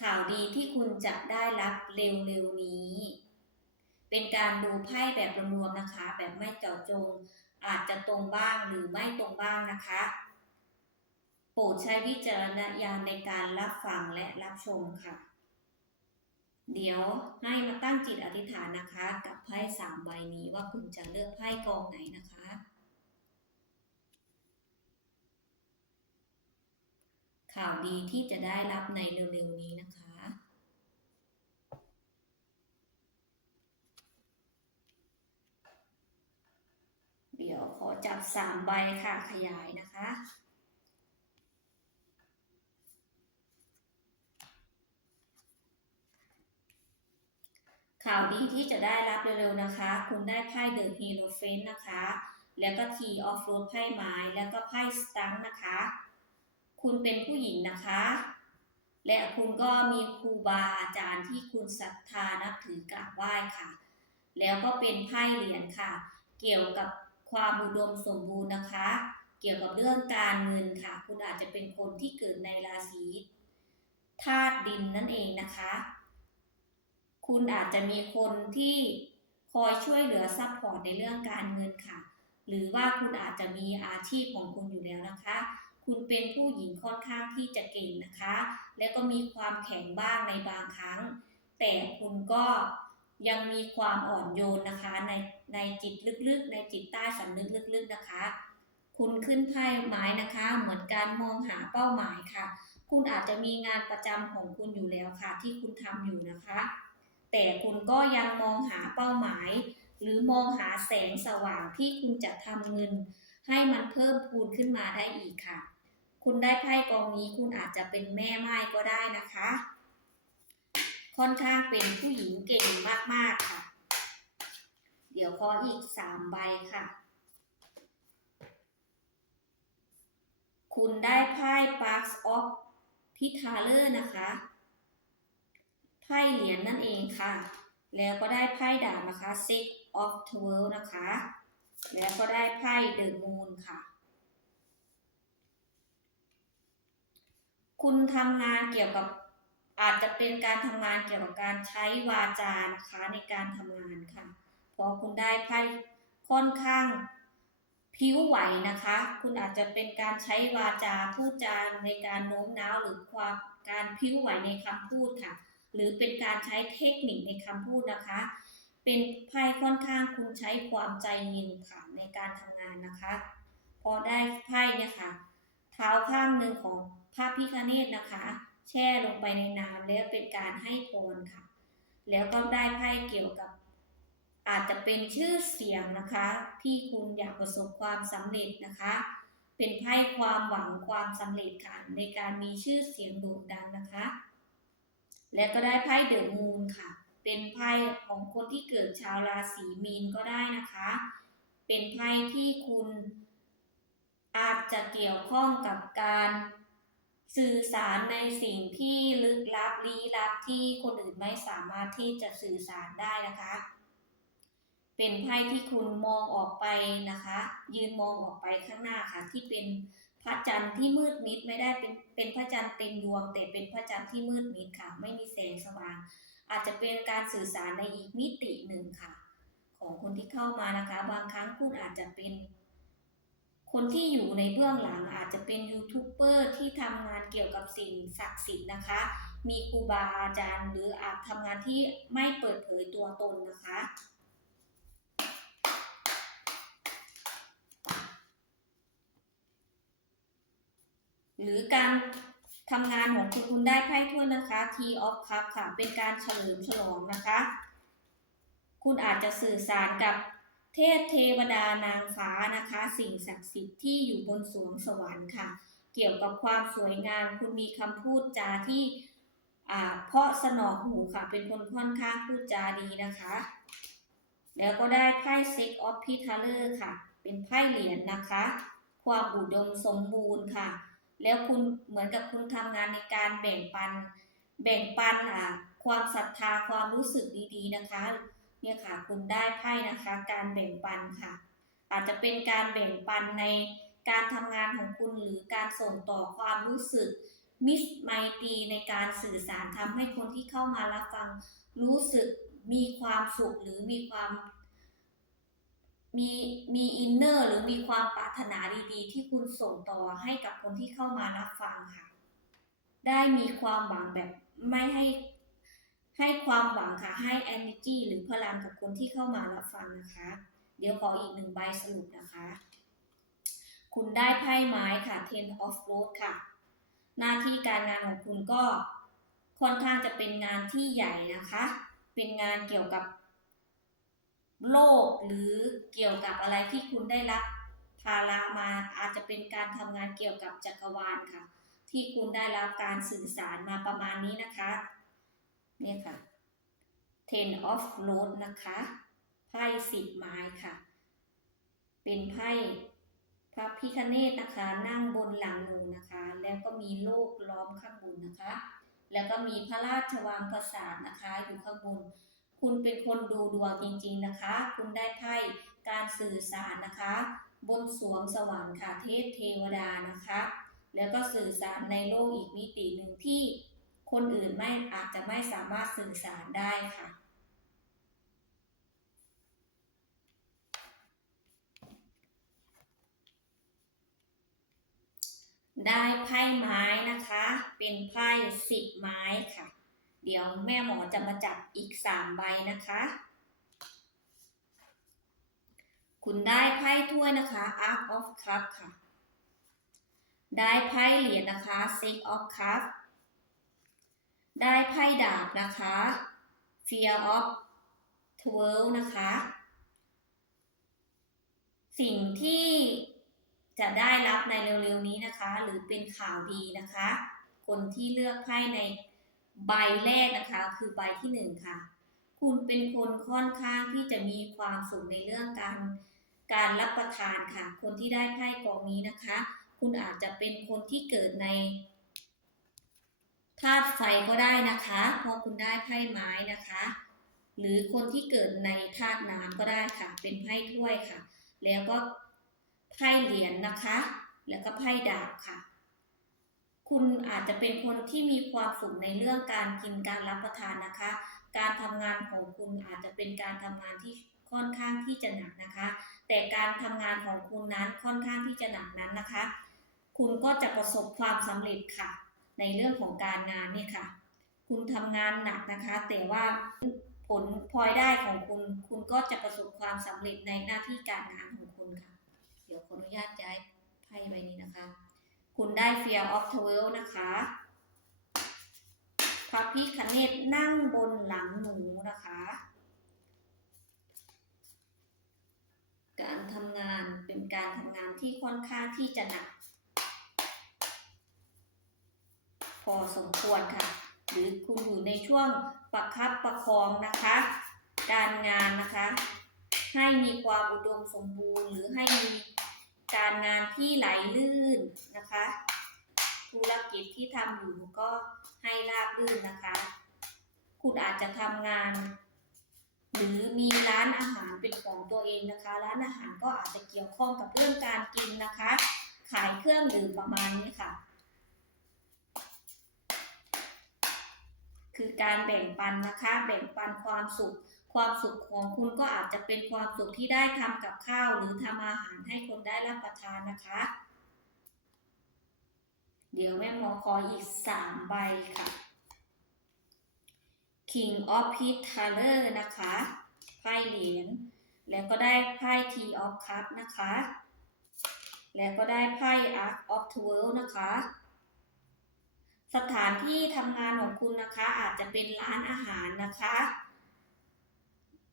ข่าวดีที่คุณจะได้รับเร็วๆนี้ เป็นการดูไพ่แบบรวมๆนะคะ แบบไม่เจาะจง อาจจะตรงบ้างหรือไม่ตรงบ้างนะคะ โปรดใช้วิจารณญาณในการรับฟังและรับชมค่ะ เดี๋ยวให้มาตั้งจิตอธิษฐานนะคะ กับไพ่สามใบนี้ว่าคุณจะเลือกไพ่กองไหนนะคะ ข่าวดีที่จะได้รับในเร็วๆนี้นะคะ เดี๋ยวขอจับสามใบค่ะขยายนะคะข่าวดีที่จะได้รับเร็วๆนะคะ คุณได้ไพ่เดอะฮีโรเฟนนะคะ แล้วก็ทีออฟโรดไพ่ไม้ แล้วก็ไพ่สตังค์นะคะ คุณเป็นผู้หญิงนะคะ และคุณก็มีครูบาอาจารย์ที่คุณศรัทธานับถือกราบไหว้ค่ะ แล้วก็เป็นไพ่เหรียญค่ะ เกี่ยวกับความอุดมสมบูรณ์นะคะ เกี่ยวกับเรื่องการเงินค่ะ คุณอาจจะเป็นคนที่เกิดในราศีธาตุดินนั่นเองนะคะ คุณอาจจะมีคนที่คอยช่วยเหลือซัพพอร์ตในเรื่องการเงินค่ะ หรือว่าคุณอาจจะมีอาชีพของคุณอยู่แล้วนะคะ คุณเป็นผู้หญิงค่อนข้างที่จะเก่งนะคะ และก็มีความแข็งบ้างในบางครั้ง แต่คุณก็ยังมีความอ่อนโยนนะคะในในจิตลึกๆ ในจิตใต้สำนึกลึกๆนะคะ คุณขึ้นไพ่ไม้นะคะ เหมือนการมองหาเป้าหมายค่ะ คุณอาจจะมีงานประจำของคุณอยู่แล้วค่ะ ที่คุณทำอยู่นะคะ แต่คุณก็ยังมองหาเป้าหมาย หรือมองหาแสงสว่างที่คุณจะทำเงิน ให้มันเพิ่มพูนขึ้นมาได้อีกค่ะ คุณได้ไพ่กองนี้คุณอาจจะเป็นแม่ไม้ก็ได้นะคะ ค่อนข้างเป็นผู้หญิงเก่งมากๆค่ะ เดี๋ยวขออีกสามใบค่ะ คุณได้ไพ่ Parks of p i t a l e r นะคะ ไพ่เหรียญนั่นเองค่ะ แล้วก็ได้ไพ่ดาบนะคะ Six of t w e l นะคะ แล้วก็ได้ไพ่ The Moon ค่ะ คุณทำงานเกี่ยวกับอาจจะเป็นการทำงานเกี่ยวกับการใช้วาจานะคะในการทำงานค่ะพราะคุณได้ไพ่ค่อนข้างผิวไหวนะคะ คุณอาจจะเป็นการใช้วาจาพูดจาในการโน้มน้าวหรือความการผิวไหวในคำพูดค่ะ หรือเป็นการใช้เทคนิคในคำพูดนะคะ เป็นไพ่ค่อนข้างคุณใช้ความใจเย็นค่ะในการทำงานนะคะ พอได้ไพ่เนี่ยค่ะ เท้าข้างหนึ่งของ พระพิฆเนศนะคะ แช่ลงไปในน้ำแล้วเป็นการให้พรค่ะ แล้วก็ได้ไพ่เกี่ยวกับ อาจจะเป็นชื่อเสียงนะคะ ที่คุณอยากประสบความสำเร็จนะคะ เป็นไพ่ความหวังความสำเร็จค่ะในการมีชื่อเสียงโด่งดังนะคะ และก็ได้ไพ่เดอะมูนค่ะ เป็นไพ่ของคนที่เกิดชาวราศีมีนก็ได้นะคะ เป็นไพ่ที่คุณอาจจะเกี่ยวข้องกับการ สื่อสารในสิ่งที่ลึกลับลี้ลับที่คนอื่นไม่สามารถที่จะสื่อสารได้นะคะ เป็นไพ่ที่คุณมองออกไปนะคะ ยืนมองออกไปข้างหน้าค่ะ ที่เป็นพระจันทร์ที่มืดมิดไม่ได้เป็นเป็นพระจันทร์เต็มดวง แต่เป็นพระจันทร์ที่มืดมิดค่ะ ไม่มีแสงสว่าง อาจจะเป็นการสื่อสารในอีกมิติหนึ่งค่ะ ของคนที่เข้ามานะคะ บางครั้งคุณอาจจะเป็น คนที่อยู่ในเบื้องหลังอาจจะเป็นยูทูบเบอร์ที่ทำงานเกี่ยวกับสิ่งศักดิ์สิทธิ์นะคะ มีครูบาอาจารย์ หรืออาจทำงานที่ไม่เปิดเผยตัวตนนะคะ หรือการทำงานของคุณคุณได้ไพ่ถ้วยนะคะ T of Cup ค่ะ เป็นการเฉลิมฉลองนะคะ คุณอาจจะสื่อสารกับ เทพเทวดานางฟ้านะคะ สิ่งศักดิ์สิทธิ์ที่อยู่บนสวงสวรรค์ค่ะ เกี่ยวกับความสวยงาม คุณมีคำพูดจาที่อ่าเพาะสนอหูค่ะ เป็นคนค่อนข้างพูดจาดีนะคะ แล้วก็ได้ไพ่ Six of p e t a l e r ค่ะ เป็นไพ่เหรียญนะคะ ความอุดมสมบูรณ์ค่ะ แล้วคุณเหมือนกับคุณทำงานในการแบ่งปัน แบ่งปันอ่าความศรัทธาความรู้สึกดีๆนะคะ เนี่ยค่ะคุณได้ไพ่นะคะ การแบ่งปันค่ะ อาจจะเป็นการแบ่งปันในการทำงานของคุณหรือการส่งต่อความรู้สึกมิตรไมตรีในการสื่อสารทำให้คนที่เข้ามารับฟังรู้สึกมีความสุขหรือมีความมีมีอินเนอร์หรือมีความปรารถนาดีๆ ที่คุณส่งต่อให้กับคนที่เข้ามารับฟังค่ะ ได้มีความหวังแบบไม่ให้ ให้ความหวังค่ะ ให้ energy หรือพลังกับคนที่เข้ามารับฟังนะคะ เดี๋ยวขออีกหนึ่งใบสรุปนะคะ คุณได้ไพ่ไม้ค่ะ ten of road ค่ะ หน้าที่การงานของคุณก็ค่อนข้างจะเป็นงานที่ใหญ่นะคะ เป็นงานเกี่ยวกับโลกหรือเกี่ยวกับอะไรที่คุณได้รับภาระมาอาจจะเป็นการทำงานเกี่ยวกับจักรวาลค่ะ ที่คุณได้รับการสื่อสารมาประมาณนี้นะคะ นี่ค่ะ ten of road นะคะไพ่สิบไม้ค่ะ เป็นไพ่พระพิคเนตนะคะ นั่งบนหลังหนูนะคะ แล้วก็มีโลกล้อมข้างบนนะคะ แล้วก็มีพระราชวังปราสาทนะคะ อยู่ข้างบน คุณเป็นคนดูดวงจริงๆนะคะ คุณได้ไพ่การสื่อสารนะคะ บนสวงสวรรค์ค่ะเทพเทวดานะคะ แล้วก็สื่อสารในโลกอีกมิติหนึ่งที่ คนอื่นไม่อาจจะไม่สามารถสื่อสารได้ค่ะ ได้ไพ่ไม้นะคะ เป็นไพ่สิบไม้ค่ะ เดี๋ยวแม่หมอจะมาจับอีกสามใบนะคะ คุณได้ไพ่ถ้วยนะคะ Ark of Cup ค่ะ ได้ไพ่เหรียญนะคะ Six of Cup ได้ไพ่ดาบนะคะ Fear of Twelve นะคะ สิ่งที่จะได้รับในเร็วๆนี้นะคะ หรือเป็นข่าวดีนะคะ คนที่เลือกไพ่ในใบแรกนะคะ คือใบที่หนึ่งค่ะ คุณเป็นคนค่อนข้างที่จะมีความสุขในเรื่องการการรับประทานค่ะ คนที่ได้ไพ่กองนี้นะคะ คุณอาจจะเป็นคนที่เกิดใน ธาตุไฟก็ได้นะคะเพราะคุณได้ไพ่ไม้นะคะ หรือคนที่เกิดในธาตุน้ำก็ได้ค่ะ เป็นไพ่ถ้วยค่ะ แล้วก็ไพ่เหรียญนะคะ แล้วก็ไพ่ดาบค่ะ คุณอาจจะเป็นคนที่มีความสุขในเรื่องการกินการรับประทานนะคะ การทำงานของคุณอาจจะเป็นการทำงานที่ค่อนข้างที่จะหนักนะคะ แต่การทำงานของคุณนั้นค่อนข้างที่จะหนักนั้นนะคะ คุณก็จะประสบความสำเร็จค่ะ ในเรื่องของการงานเนี่ยค่ะ คุณทำงานหนักนะคะ แต่ว่าผลพลอยได้ของคุณ คุณก็จะประสบความสำเร็จในหน้าที่การงานของคุณค่ะ เดี๋ยวขออนุญาตย้ายไพ่ใบนี้นะคะ คุณได้ Fear of Twelve นะคะพระพิคเนตนั่งบนหลังหนูนะคะ การทำงานเป็นการทำงานที่ค่อนข้างที่จะหนัก พอสมควรค่ะ หรือคุณอยู่ในช่วงประคับประคองนะคะ การงานนะคะ ให้มีความอุดมสมบูรณ์ หรือให้มีการงานที่ไหลลื่นนะคะธุรกิจที่ทำอยู่ก็ให้ราบรื่นนะคะ คุณอาจจะทำงาน หรือมีร้านอาหารเป็นของตัวเองนะคะ ร้านอาหารก็อาจจะเกี่ยวข้องกับเรื่องการกินนะคะ ขายเครื่องดื่มประมาณนี้ค่ะ คือการแบ่งปันนะคะ แบ่งปันความสุข ความสุขของคุณก็อาจจะเป็นความสุขที่ได้ทำกับข้าวหรือทำอาหารให้คนได้รับประทานนะคะ เดี๋ยวแม่หมอขออีกสามใบค่ะ King of p e t a l e r นะคะไพ่เหรียญแล้วก็ได้ไพ่ Tea of Cup นะคะ แล้วก็ได้ไพ่ Ark of Twelve นะคะ สถานที่ทำงานของคุณนะคะ อาจจะเป็นร้านอาหารนะคะ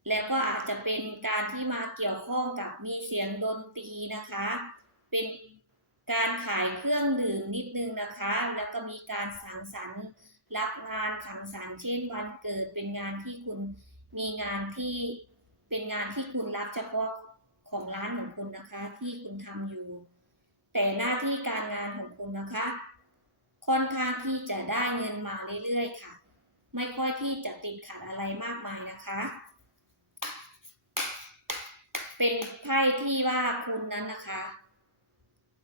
แล้วก็อาจจะเป็นการที่มาเกี่ยวข้องกับมีเสียงดนตรีนะคะ เป็นการขายเครื่องดื่มนิดนึงนะคะ แล้วก็มีการสังสรรค์รับงานสังสรรค์เช่นวันเกิดเป็นงานที่คุณมีงานที่เป็นงานที่คุณรับเฉพาะของร้านของคุณนะคะที่คุณทำอยู่ แต่หน้าที่การงานของคุณนะคะ ค่อนข้างที่จะได้เงินมาเรื่อยๆค่ะ ไม่ค่อยที่จะติดขัดอะไรมากมายนะคะ เป็นไพ่ที่ว่าคุณนั้นนะคะ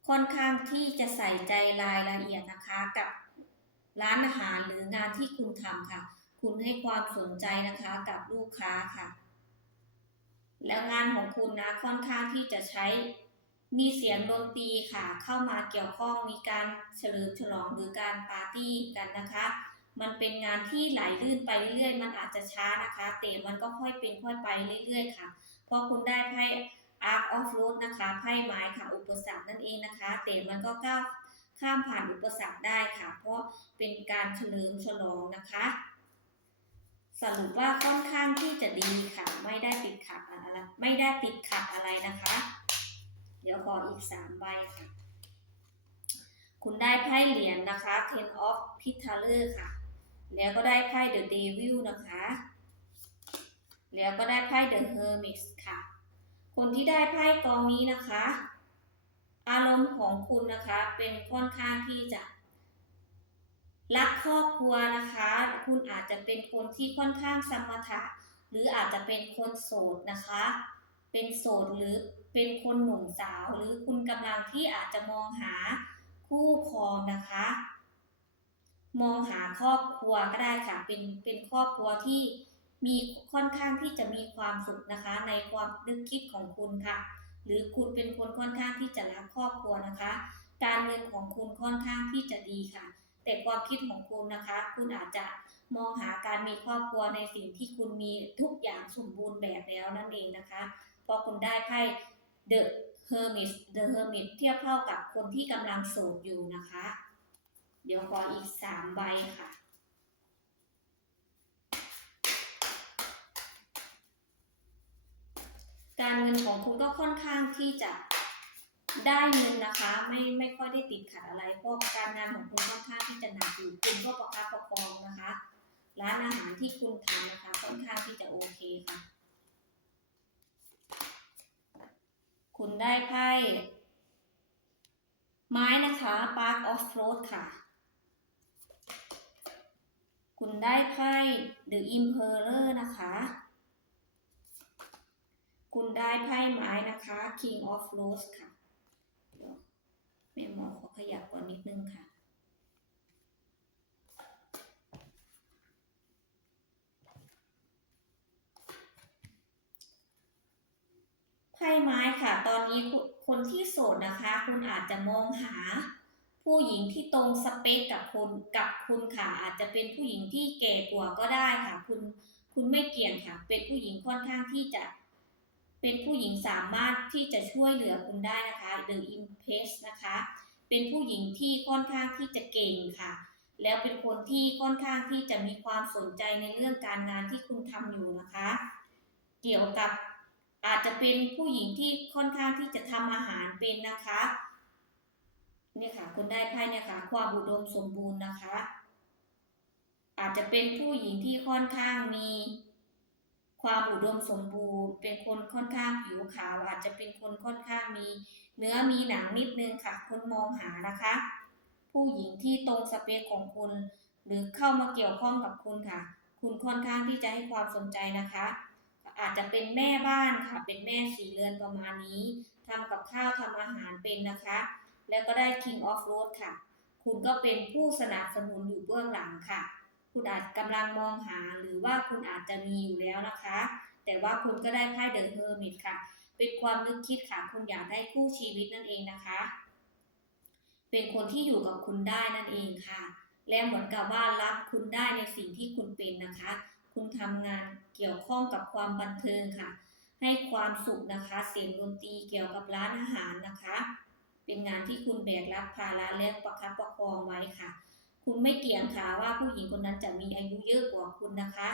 ค่อนข้างที่จะใส่ใจรายละเอียดนะคะกับร้านอาหารหรืองานที่คุณทำค่ะ คุณให้ความสนใจนะคะกับลูกค้าค่ะ แล้วงานของคุณนะค่อนข้างที่จะใช้ มีเสียงดนตรีค่ะเข้ามาเกี่ยวข้องมีการเฉลิมฉลองหรือการปาร์ตี้กันนะคะ มันเป็นงานที่ไหลลื่นไปเรื่อยๆ มันอาจจะช้านะคะแต่มันก็ค่อยเป็นค่อยไปเรื่อยๆ ค่ะ เพราะคุณได้ไพ่ Arc of Road นะคะไพ่ไม้ค่ะอุปสรรคนั่นเองนะคะแต่มันก็ก้าวข้ามผ่านอุปสรรคได้ค่ะ เพราะเป็นการเฉลิมฉลองนะคะ สรุปว่าค่อนข้างที่จะดีค่ะ ไม่ได้ติดขัดอะไรไม่ได้ติดขัดอะไรนะคะ เดี๋ยวขออีกสามใบค่ะ คุณได้ไพ่เหรียญนะคะ Ten of p i t a l e r ค่ะ แล้วก็ได้ไพ่ The Devil นะคะ แล้วก็ได้ไพ่ The Hermit ค่ะ คนที่ได้ไพ่กองนี้นะคะ อารมณ์ของคุณนะคะเป็นค่อนข้างที่จะรักครอบครัวนะคะ คุณอาจจะเป็นคนที่ค่อนข้างสมถะหรืออาจจะเป็นคนโสดนะคะ เป็นโสดหรือ เป็นคนหนุ่มสาว หรือคุณกำลังที่อาจจะมองหาคู่ครองนะคะ มองหาครอบครัวก็ได้ค่ะ เป็นเป็นครอบครัวที่มีค่อนข้างที่จะมีความสุขนะคะ ในความนึกคิดของคุณค่ะ หรือคุณเป็นคนค่อนข้างที่จะรักครอบครัวนะคะ การเงินของคุณค่อนข้างที่จะดีค่ะ แต่ความคิดของคุณนะคะ คุณอาจจะมองหาการมีครอบครัวในสิ่งที่คุณมีทุกอย่างสมบูรณ์แบบแล้วนั่นเองนะคะพราะคุณได้ไพ่ The Hermit The Hermit เทียบเท่ากับคนที่กำลังโสดอยู่นะคะ เดี๋ยวขออีกสามใบค่ะ การเงินของคุณก็ค่อนข้างที่จะได้เงินนะคะ ไม่ไม่ค่อยได้ติดขัดอะไรเพราะการงานของคุณค่อนข้างที่จะหนักอยู่คุณก็ประคับประคองนะคะ ร้านอาหารที่คุณทำนะคะค่อนข้างที่จะโอเคค่ะ คุณได้ไพ่ไม้นะคะ Park of Road ค่ะ คุณได้ไพ่ The Emperor นะคะ คุณได้ไพ่ไม้นะคะ King of Rose ค่ะ เดี๋ยวแม่หมอขอขยับก่อนนิดนึงค่ะ ไพ่ไม้ค่ะ ตอนนี้คนที่โสดนะคะ คุณอาจจะมองหา ผู้หญิงที่ตรงสเปคกับคุณกับคุณค่ะ อาจจะเป็นผู้หญิงที่แก่กว่าก็ได้ค่ะ คุณคุณไม่เกี่ยงค่ะ เป็นผู้หญิงค่อนข้างที่จะ เป็นผู้หญิงสามารถที่จะช่วยเหลือคุณได้นะคะ The Impress นะคะ เป็นผู้หญิงที่ค่อนข้างที่จะเก่งค่ะ แล้วเป็นคนที่ค่อนข้างที่จะมีความสนใจในเรื่องการงานที่คุณทำอยู่นะคะ เกี่ยวกับ อาจจะเป็นผู้หญิงที่ค่อนข้างที่จะทำอาหารเป็นนะคะเนี่ยค่ะคุณได้ไพ่เนี่ยค่ะความอุดมสมบูรณ์นะคะ อาจจะเป็นผู้หญิงที่ค่อนข้างมีความอุดมสมบูรณ์ เป็นคนค่อนข้างผิวขาว อาจจะเป็นคนค่อนข้างมี เนื้อมีหนังนิดนึงค่ะคุณมองหานะคะ ผู้หญิงที่ตรงสเปคของคุณ หรือเข้ามาเกี่ยวข้องกับคุณค่ะ คุณค่อนข้างที่จะให้ความสนใจนะคะ อาจจะเป็นแม่บ้านค่ะ เป็นแม่สีเรือนประมาณนี้ทำกับข้าวทำอาหารเป็นนะคะ แล้วก็ได้ King of Road ค่ะ คุณก็เป็นผู้สนับสนุนอยู่เบื้องหลังค่ะ คุณอาจกำลังมองหาหรือว่าคุณอาจจะมีอยู่แล้วนะคะ แต่ว่าคุณก็ได้ไพ่เดอะเฮอร์มิตค่ะ เป็นความนึกคิดค่ะคุณอยากได้คู่ชีวิตนั่นเองนะคะ เป็นคนที่อยู่กับคุณได้นั่นเองค่ะ และเหมือนกับว่ารับคุณได้ในสิ่งที่คุณเป็นนะคะ คุณทำงานเกี่ยวข้องกับความบันเทิงค่ะ ให้ความสุขนะคะ เสียงดนตรีเกี่ยวกับร้านอาหารนะคะ เป็นงานที่คุณแบกรับภาระและประคับประคองไว้ค่ะ คุณไม่เกี่ยงค่ะว่าผู้หญิงคนนั้นจะมีอายุเยอะกว่าคุณนะคะ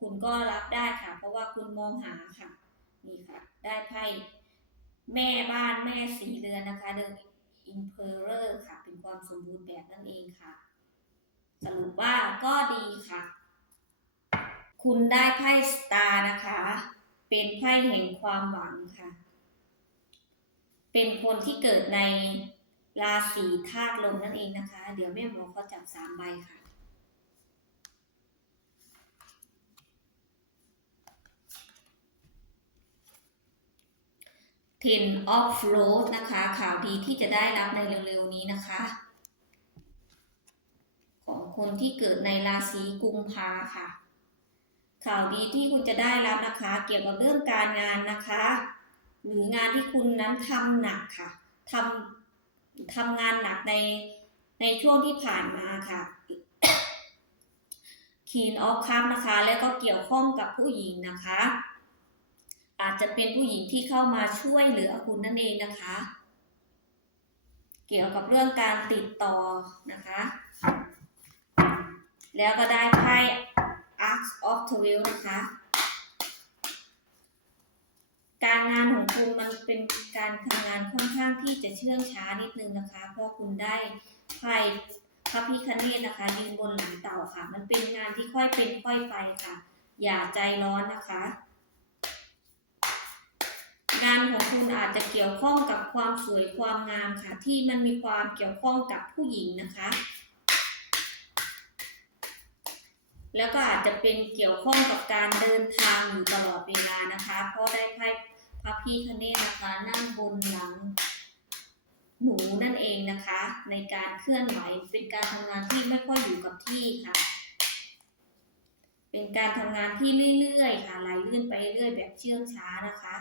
คุณก็รับได้ค่ะ เพราะว่าคุณมองหาค่ะนี่ค่ะ ได้ไพ่แม่บ้านแม่สีเรือนนะคะเดิน Emperor ค่ะ เป็นความสมบูรณ์แบบนั่นเองค่ะ สรุปว่าก็ดีค่ะ คุณได้ไพ่สตาร์นะคะ เป็นไพ่แห่งความหวังค่ะ เป็นคนที่เกิดในราศีธาตุลมนั่นเองนะคะ เดี๋ยวแม่หมอเขาจับสามใบค่ะ Ten of Rose นะคะ ข่าวดีที่จะได้รับในเร็วๆนี้นะคะ ของคนที่เกิดในราศีกุมภาค่ะ ข่าวดีที่คุณจะได้รับนะคะ เกี่ยวกับเรื่องการงานนะคะ หรืองานที่คุณนั้นทำหนักค่ะทำทำงานหนักในในช่วงที่ผ่านมาค่ะคีนออฟคัพนะคะ แล้วก็เกี่ยวข้องกับผู้หญิงนะคะ อาจจะเป็นผู้หญิงที่เข้ามาช่วยเหลือคุณนั่นเองนะคะ เกี่ยวกับเรื่องการติดต่อนะคะ แล้วก็ได้ไพ่ Arc of Twelve นะคะ การงานของคุณมันเป็นการทำงานค่อนข้างที่จะเชื่องช้านิดนึงนะคะ เพราะคุณได้ไพ่พระพิคเนตนะคะยืนบนหลังเต่าค่ะ มันเป็นงานที่ค่อยเป็นค่อยไปค่ะ อย่าใจร้อนนะคะ งานของคุณอาจจะเกี่ยวข้องกับความสวยความงามค่ะ ที่มันมีความเกี่ยวข้องกับผู้หญิงนะคะ แล้วก็อาจจะเป็นเกี่ยวข้องกับการเดินทางอยู่ตลอดเวลานะคะ เพราะได้ไพ่พระพี่คเนศนะคะนั่งบนหลังหนูนั่นเองนะคะ ในการเคลื่อนไหวเป็นการทำงานที่ไม่ค่อยอยู่กับที่ค่ะ เป็นการทำงานที่เรื่อยๆค่ะไหลลื่นไปเรื่อยแบบเชื่องช้านะคะ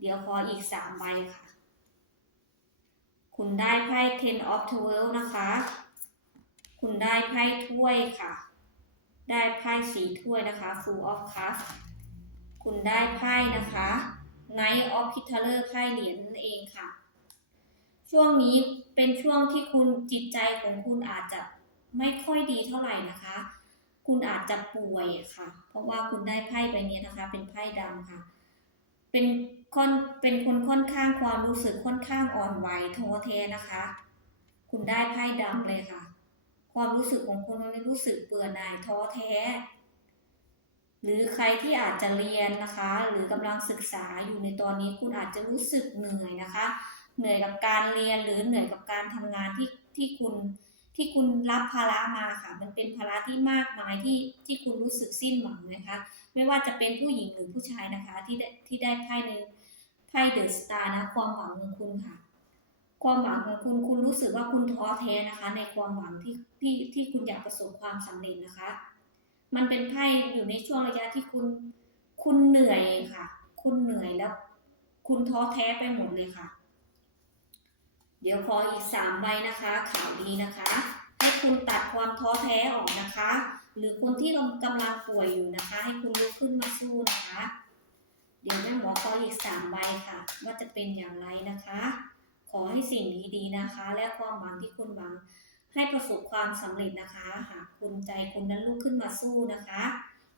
เดี๋ยวขออีกสามใบค่ะ คุณได้ไพ่ ten of twelve นะคะ คุณได้ไพ่ถ้วยค่ะ ได้ไพ่สีถ้วยนะคะ full of cups คุณได้ไพ่นะคะ knight of p i t a l e r ไพ่เหรียญนั่นเองค่ะ ช่วงนี้เป็นช่วงที่คุณจิตใจของคุณอาจจะไม่ค่อยดีเท่าไหร่นะคะ คุณอาจจะป่วยค่ะ เพราะว่าคุณได้ไพ่ใบนี้นะคะ เป็นไพ่ดำค่ะ เป็นค่อนเป็นคนค่อนข้างความรู้สึกค่อนข้างอ่อนไหวท้อแท้นะคะ คุณได้ไพ่ดำเลยค่ะ ความรู้สึกของคุณมันรู้สึกเบื่อหน่ายท้อแท้ หรือใครที่อาจจะเรียนนะคะ หรือกำลังศึกษาอยู่ในตอนนี้คุณอาจจะรู้สึกเหนื่อยนะคะ เหนื่อยกับการเรียนหรือเหนื่อยกับการทำงานที่ที่คุณที่คุณรับภาระมาค่ะ มันเป็นภาระที่มากมายที่ที่คุณรู้สึกสิ้นหวังนะคะ ไม่ว่าจะเป็นผู้หญิงหรือผู้ชายนะคะ ที่ได้ที่ได้ไพ่ในไพ่เดอะสตาร์นะความหวังของคุณค่ะ ความหวังของคุณคุณรู้สึกว่าคุณท้อแท้นะคะ ในความหวังที่ที่ที่คุณอยากประสบความสำเร็จนะคะ มันเป็นไพ่อยู่ในช่วงระยะที่คุณคุณเหนื่อยค่ะ คุณเหนื่อยแล้ว คุณท้อแท้ไปหมดเลยค่ะ เดี๋ยวขออีกสามใบนะคะ ข่าวดีนะคะ ให้คุณตัดความท้อแท้ออกนะคะ หรือคนที่กำลังป่วยอยู่นะคะ ให้คุณลุกขึ้นมาสู้นะคะ เดี๋ยวแม่หมอขออีกสามใบค่ะ ว่าจะเป็นอย่างไรนะคะ อให้สิ่งดีๆนะคะ และความหวังที่คุณหวังให้ประสบความสำเร็จนะคะ หากคุณใจคุณนั้นลุกขึ้นมาสู้นะคะ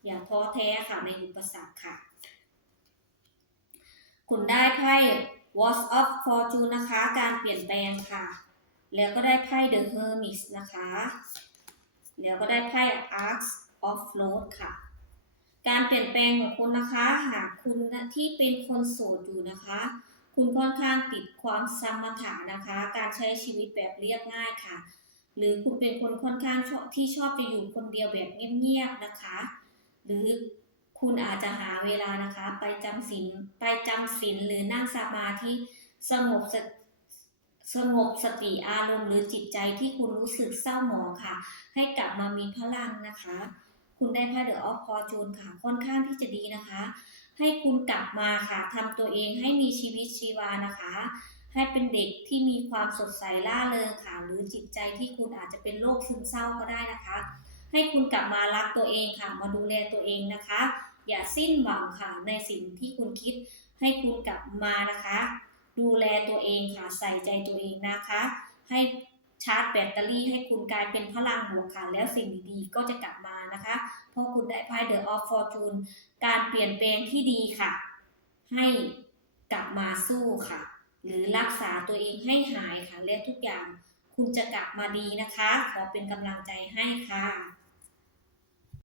อย่าท้อแท้ค่ะในอุปสรรคค่ะ คุณได้ไพ่ Watch of Fortune นะคะ การเปลี่ยนแปลงค่ะ แล้วก็ได้ไพ่ The Hermit นะคะ แล้วก็ได้ไพ่ Arc of Float ค่ะ การเปลี่ยนแปลงของคุณนะคะ หากคุณที่เป็นคนโสดอยู่นะคะ คุณค่อนข้างติดความสมถะนะคะ การใช้ชีวิตแบบเรียบง่ายค่ะ หรือคุณเป็นคนค่อนข้างที่ชอบจะอยู่คนเดียวแบบเงียบๆนะคะ หรือคุณอาจจะหาเวลานะคะ ไปจำศีลไปจำศีลหรือนั่งสมาธิสงบสสงบสติอารมณ์หรือจิตใจที่คุณรู้สึกเศร้าหมองค่ะ ให้กลับมามีพลังนะคะ คุณได้ไพ่เดอะออฟฟอจูนค่ะค่อนข้างที่จะดีนะคะ ให้คุณกลับมาค่ะทำตัวเองให้มีชีวิตชีวานะคะ ให้เป็นเด็กที่มีความสดใสล่าเริงค่ะ หรือจิตใจที่คุณอาจจะเป็นโรคซึมเศร้าก็ได้นะคะ ให้คุณกลับมารักตัวเองค่ะ มาดูแลตัวเองนะคะ อย่าสิ้นหวังค่ะในสิ่งที่คุณคิด ให้คุณกลับมานะคะ ดูแลตัวเองค่ะใส่ใจตัวเองนะคะ ให้ชาร์จแบตเตอรี่ให้คุณกลายเป็นพลังบวกค่ะ แล้วสิ่งดีๆก็จะกลับมานะคะ พราะคุณได้ไพ่ The of Fortune การเปลี่ยนแปลงที่ดีค่ะ ให้กลับมาสู้ค่ะ หรือรักษาตัวเองให้หายค่ะ และทุกอย่างคุณจะกลับมาดีนะคะ ขอเป็นกำลังใจให้ค่ะ